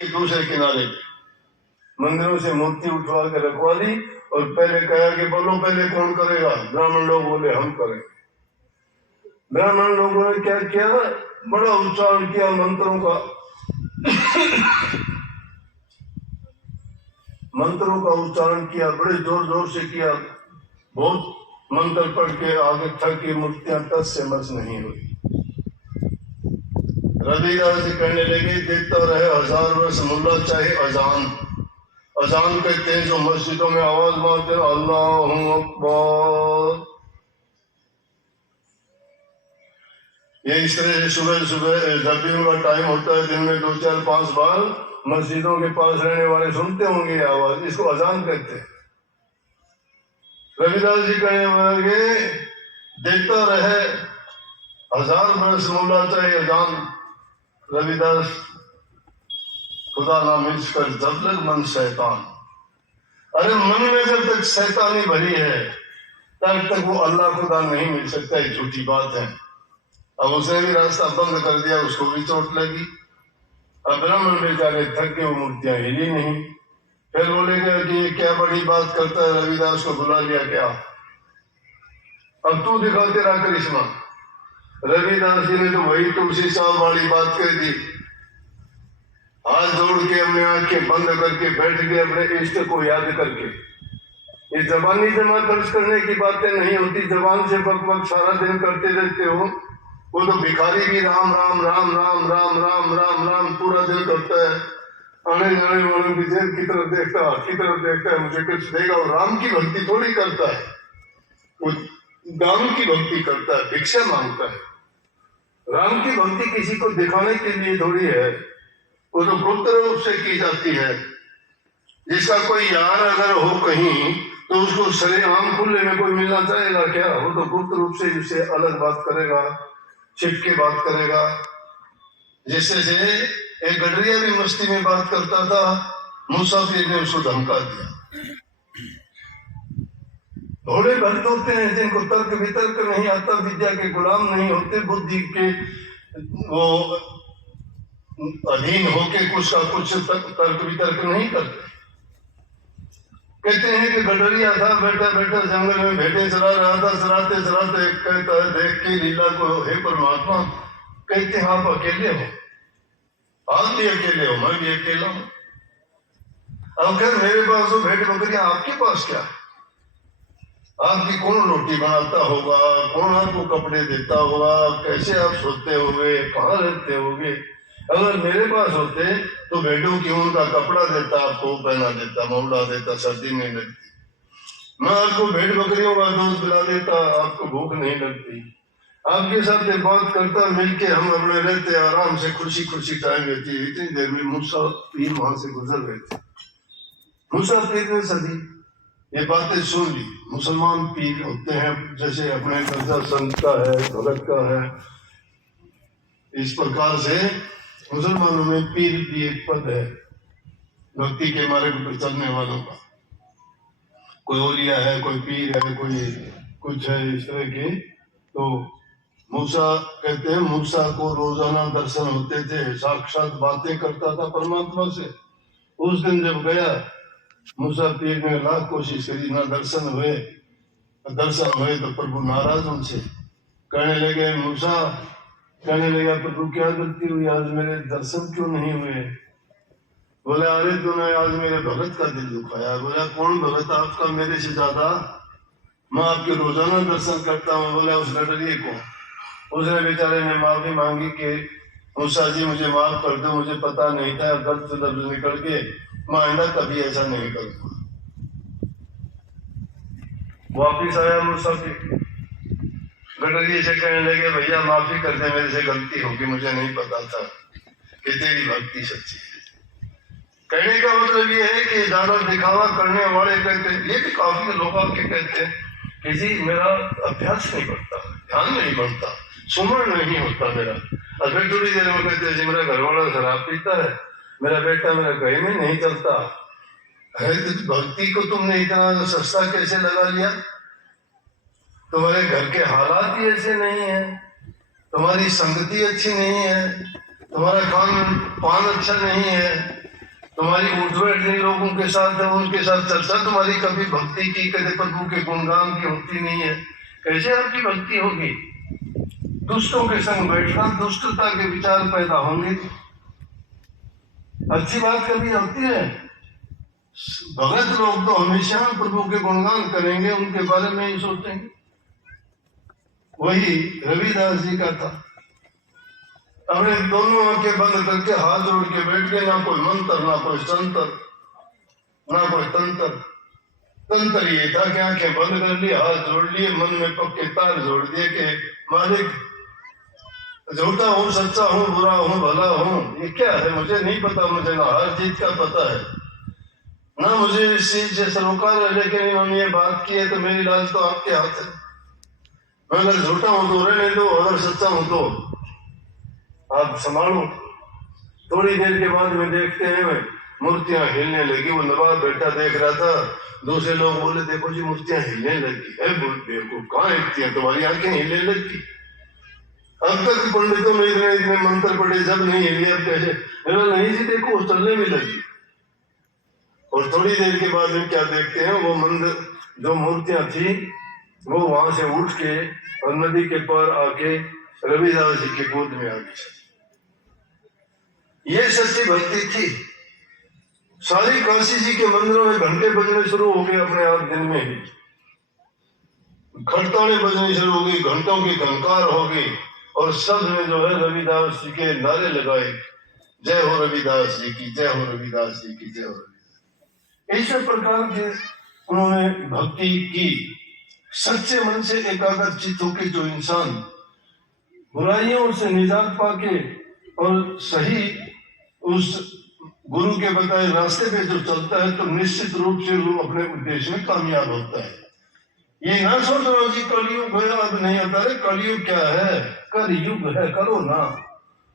दूसरे किनारे मंदिरों से मूर्ति उठवा के रखवा दी और पहले कहा कि बोलो पहले कौन करेगा। ब्राह्मण लोग बोले हम करेंगे। ब्राह्मण लोगों ने क्या किया, बड़ा उच्चारण किया मंत्रों का मंत्रों का उच्चारण किया, बड़े जोर जोर से किया। बहुत मंत्र पढ़ के आगे तक की मूर्तियां टस से मस नहीं हुई। रविदास जी कहने लगे देखता रहे 1000 वर्ष मुल्ला चाहे अजान। अजान कहते हैं जो मस्जिदों में आवाज मारते हैं अल्लाहु अकबर। ये इस तरह से सुबह सुबह जब भी उनका टाइम होता है दिन में 2, 4, 5 बार मस्जिदों के पास रहने वाले सुनते होंगे ये आवाज, इसको अजान कहते हैं। रविदास जी कहने लगे देखता रहे 1000 वर्ष मुल्ला चाहे अजान। रविदास खुदा ना मिर्च कर जब तक मन शैतान। अरे मन में जब तक शैतानी भरी है तब तक वो अल्लाह खुदा नहीं मिल सकता, एक झूठी बात है। अब उसने भी रास्ता बंद कर दिया, उसको भी चोट लगी। अब ब्राह्मण बेचारे थक के वो मूर्तियां हिली नहीं। फिर बोलेगा कि ये क्या बड़ी बात करता है, रविदास को बुला लिया क्या, अब तू दिखा तेरा करिश्मा। रविदास जी ने तो वही तुलसी साहब वाली बात कह दी। हाथ जोड़ के अपने आंखें बंद करके बैठ गए अपने इष्ट को याद करके। ये जबानी जमा खर्च करने की बातें नहीं होती, जबान से बक बक सारा दिन करते रहते हो। वो तो भिखारी भी राम राम राम राम राम राम राम राम पूरा दिन करता है। आने जाने वालों की जेब की तरफ देखता है, की तरफ देखता है, मुझे कुछ देगा। और राम की भक्ति थोड़ी करता है, वो दान की भक्ति करता है, भिक्षा मांगता है। राम की भक्ति किसी को दिखाने के लिए थोड़ी है, वो तो गुप्त रूप से की जाती है। जिसका कोई यार अगर हो कहीं तो उसको सरेआम खुले में कोई मिलना चाहेगा क्या? वो तो गुप्त रूप से उससे अलग बात करेगा, छिप के बात करेगा। जिससे से एक गडरिया भी मस्ती में बात करता था, मुसाफिर ने उसको धमका दिया। भोले भक्त होते हैं जिनको तर्क वितर्क नहीं आता, विद्या के गुलाम नहीं होते, बुद्धि के वो अधीन होके कुछ का कुछ तर्क वितर्क नहीं करते। कहते हैं कि गडरिया था, बैठा बैठा जंगल में भेड़े चला रहा था, चराते चराते कहता है देख के लीला को, हे परमात्मा, कहते हैं आप अकेले हो, आप भी अकेले हो, मैं भी अकेला हूं। अब खैर मेरे पास तो भेड़ बकरियां, आपके पास क्या है? आपकी कौन रोटी बनाता होगा, कौन आपको कपड़े देता होगा, कैसे आप सोते होंगे, कहाँ रहते होंगे? अगर मेरे पास होते तो भेड़ों की ऊन का कपड़ा देता, आपको पहना देता, मौला देता, सर्दी नहीं लगती। मैं आपको भेड़ बकरियों का दूध पिला देता, आपको भूख नहीं लगती। आपके साथ बात करता, मिलके हम अपने रहते आराम से, खुशी खुशी टाइम रहती। इतनी देर में मूसा पीर वहां से गुजर गए थे। मूसा पीर ने सदी ये बातें सुन ली। मुसलमान पीर होते हैं जैसे अपने दर्जा संत का है, भगत का है, इस प्रकार से मुसलमानों में पीर भी एक पद है, भक्ति के मार्ग पर चलने वालों का। कोई ओलिया है, कोई पीर है, कोई कुछ है इस तरह के। तो मूसा कहते हैं मूसा को रोजाना दर्शन होते थे, साक्षात बातें करता था परमात्मा से। उस दिन जब गया मूसा पीर ने लाख कोशिश करी, ना दर्शन हुए। दर्शन हुए तो प्रभु नाराज उनसे, कहने लगे मूसा, कहने लगा प्रभु क्या गलती हुई, आज मेरे दर्शन क्यों नहीं हुए? बोले अरे तूने आज मेरे भगत का दिल दुखाया। बोला कौन भगत आपका मेरे से ज्यादा? मैं आपके रोजाना दर्शन करता हूँ। बोला उस गडरिये को। उसने बेचारे ने माफी मांगी कि मूसा जी मुझे माफ कर दो, मुझे पता नहीं था, गलत लफ्ज निकल के, मैं आइंदा कभी ऐसा नहीं करूंगा। वापिस आया मूसा जी, गडरिये से कहने लगे भैया माफी कर दे, मेरे से गलती होगी, मुझे नहीं पता था कि तेरी भक्ति सच्ची है। कहने का मतलब ये है कि ज्यादा दिखावा करने वाले कहते हैं, ये भी काफी लोग आके कहते हैं कि जी मेरा अभ्यास नहीं बढ़ता, ध्यान नहीं बढ़ता, सुमरण नहीं होता मेरा। और फिर थोड़ी देर में कहते हैं मेरा घर वाला शराब पीता है, मेरा बेटा मेरा कहीं में नहीं चलता है। तो भक्ति को तुमने इतना सस्ता कैसे लगा लिया? तुम्हारे घर के हालात ही ऐसे नहीं है, तुम्हारी संगति अच्छी नहीं है, तुम्हारा खान पान अच्छा नहीं है, तुम्हारी उठ बैठ नहीं लोगों के साथ है, उनके साथ चर्चा तुम्हारी कभी भक्ति की, कभी प्रभु के गुणगान की होती नहीं है, कैसे आपकी भक्ति होगी? दुष्टों के संग बैठना, दुष्टता के विचार पैदा होंगे, अच्छी बात कभी होती है? भगत लोग तो हमेशा प्रभु के गुणगान करेंगे, उनके बारे में ही सोचेंगे। वही रविदास जी का था, अपने दोनों आंखें बंद करके हाथ जोड़ के बैठ गए, ना कोई मंत्र, ना कोई संतर, ना कोई तंत्र। तंत्र ये था कि आंखें बंद कर ली, हाथ जोड़ लिए, मन में पक्के तार जोड़ दिए कि मालिक झूठा हूँ, सच्चा हूँ, बुरा हूँ, भला हूँ, ये क्या है मुझे नहीं पता, मुझे ना हार जीत का पता है, ना मुझे इस चीज से सरोकार है, लेकिन इन्होंने ये बात की है तो मेरी लाज तो आपके हाथ है। मैं अगर झूठा हूं तो रहने दो, अगर सच्चा हूं तो आप संभालो। थोड़ी देर के बाद में देखते हैं मूर्तियां हिलने लगी, वो नवाब बैठा देख रहा था, दूसरे लोग बोले देखो जी मूर्तियां हिलने लगी है, बेवकूफ कहाँ हिलती है, तुम्हारी आंखें हिलने लगी, अब तक पंडितों ने इतने मंत्र पढ़े, जब नहीं हिली अब कैसे? नहीं जी देखो चलने भी लगी। और थोड़ी देर के बाद में क्या देखते हैं, वो मंदिर जो मूर्तियां थी वो वहां से उठ के और नदी के पार आके रविदास जी के गोद में आ गई। ये सच्ची भक्ति थी। सारी काशी जी के मंदिरों में घंटे बजने शुरू हो गए अपने आप दिन में ही, खड़ताड़े बजनी शुरू हो गई, घंटों की घंकार हो गई, और सब ने जो है रविदास जी के नारे लगाए, जय हो रविदास जी की, जय हो रविदास जी की, जय हो रविदास। इस प्रकार के उन्होंने भक्ति की। सच्चे मन से एकाग्रचित होकर जो इंसान बुराइयों से निजात पाके और सही उस गुरु के बताए रास्ते पे जो चलता है, तो निश्चित रूप से वो अपने उद्देश्य में कामयाब होता है। ये ना सोच रहा जी कलयुग है अब नहीं आता है, कलयुग क्या है, कलयुग है, करो ना,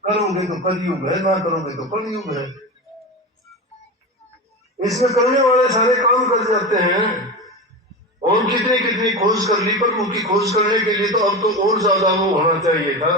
करोगे तो कलयुग है, ना करोगे तो कलयुग है। इसमें करने वाले सारे काम कर जाते हैं, और कितनी कितनी खोज कर ली, पर उनकी खोज करने के लिए तो अब तो और ज्यादा वो होना चाहिए था।